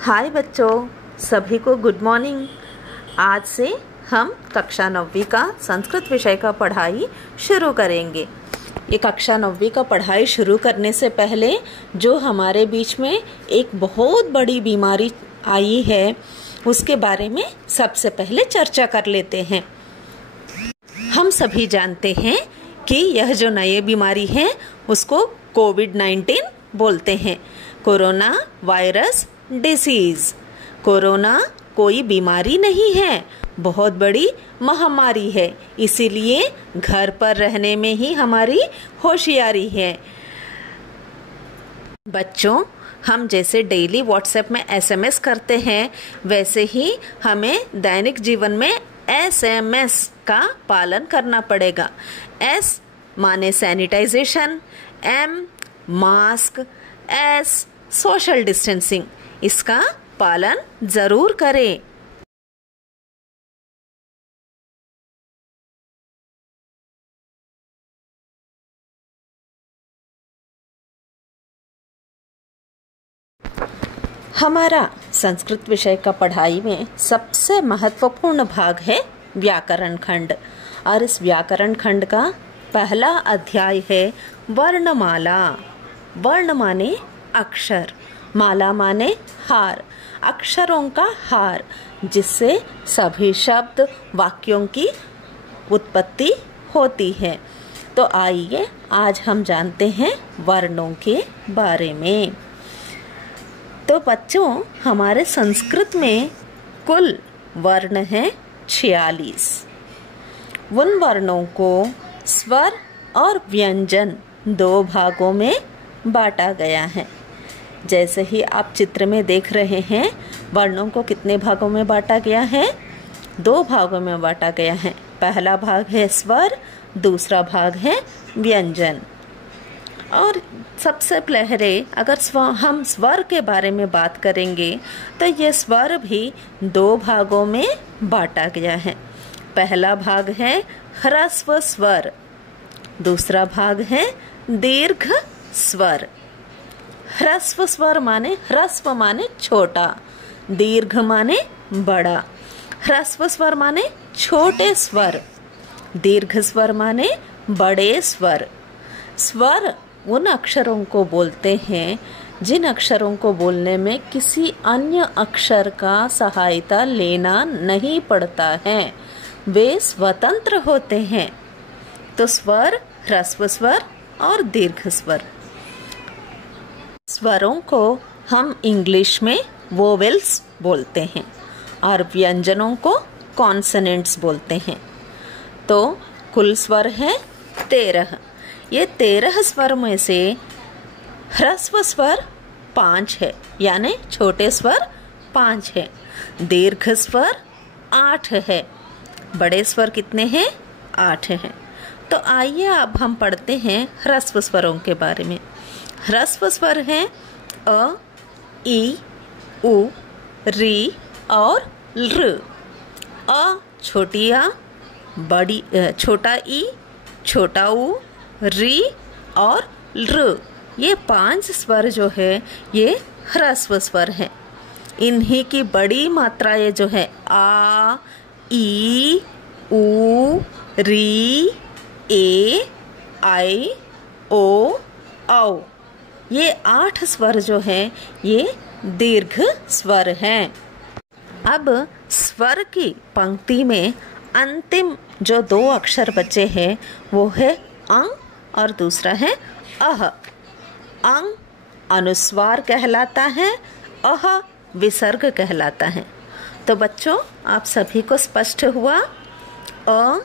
हाय बच्चों, सभी को गुड मॉर्निंग। आज से हम कक्षा 9वीं का संस्कृत विषय का पढ़ाई शुरू करेंगे। ये कक्षा 9वीं का पढ़ाई शुरू करने से पहले जो हमारे बीच में एक बहुत बड़ी बीमारी आई है उसके बारे में सबसे पहले चर्चा कर लेते हैं। हम सभी जानते हैं कि यह जो नई बीमारी है उसको कोविड-19 बोलते हैं, कोरोना वायरस डिसीज। कोरोना कोई बीमारी नहीं है, बहुत बड़ी महामारी है, इसीलिए घर पर रहने में ही हमारी होशियारी है। बच्चों, हम जैसे डेली व्हाट्सएप में एसएमएस करते हैं वैसे ही हमें दैनिक जीवन में एसएमएस का पालन करना पड़ेगा। एस माने sanitisation, M mask, S social distancing, इसका पालन जरूर करें। हमारा संस्कृत विषय का पढ़ाई में सबसे महत्वपूर्ण भाग है व्याकरण खंड, और इस व्याकरण खंड का पहला अध्याय है वर्णमाला। वर्ण माने अक्षर, माला माने हार, अक्षरों का हार, जिससे सभी शब्द वाक्यों की उत्पत्ति होती है। तो आइए आज हम जानते हैं वर्णों के बारे में। तो बच्चों, हमारे संस्कृत में कुल वर्ण हैं 46। उन वर्णों को स्वर और व्यंजन दो भागों में बांटा गया है। जैसे ही आप चित्र में देख रहे हैं, वर्णों को कितने भागों में बांटा गया है? 2 भागों में बांटा गया है। पहला भाग है स्वर, दूसरा भाग है व्यंजन। और सबसे पहले अगर हम स्वर के बारे में बात करेंगे तो ये स्वर भी 2 भागों में बांटा गया है। पहला भाग है ह्रस्व स्वर, दूसरा भाग है दीर्घ स्वर। ह्रस्व स्वर माने ह्रस्व माने छोटा, दीर्घ माने बड़ा। ह्रस्व स्वर माने छोटे स्वर, दीर्घ स्वर माने बड़े स्वर। स्वर उन अक्षरों को बोलते हैं जिन अक्षरों को बोलने में किसी अन्य अक्षर का सहायता लेना नहीं पड़ता है, वे स्वतंत्र होते हैं। तो स्वर, ह्रस्व स्वर और दीर्घ स्वर। स्वरों को हम इंग्लिश में वोवेल्स बोलते हैं और व्यंजनों को कॉन्सोनेंट्स बोलते हैं। तो कुल स्वर है 13। ये 13 स्वर में से ह्रस्व स्वर 5 है, यानी छोटे स्वर 5 है। दीर्घ स्वर 8 है, बड़े स्वर कितने हैं? 8 हैं। तो आइए अब हम पढ़ते हैं ह्रस्व स्वरों के बारे में। ह्रस्व स्वर हैं अ, ई, उ, री और ऋ। अ छोटी आ, बड़ी छोटा ई, छोटा उ, री और ऋ, ये 5 स्वर जो है ये ह्रस्व स्वर हैं। इन्हीं की बड़ी मात्राएं जो है आ, ई, उ, री, ए, आई, ओ, औ, ये 8 स्वर जो हैं ये दीर्घ स्वर हैं। अब स्वर की पंक्ति में अंतिम जो 2 अक्षर बचे हैं वो है अंग और दूसरा है अह। अंग अनुस्वार कहलाता है, अह विसर्ग कहलाता है। तो बच्चों, आप सभी को स्पष्ट हुआ? अ,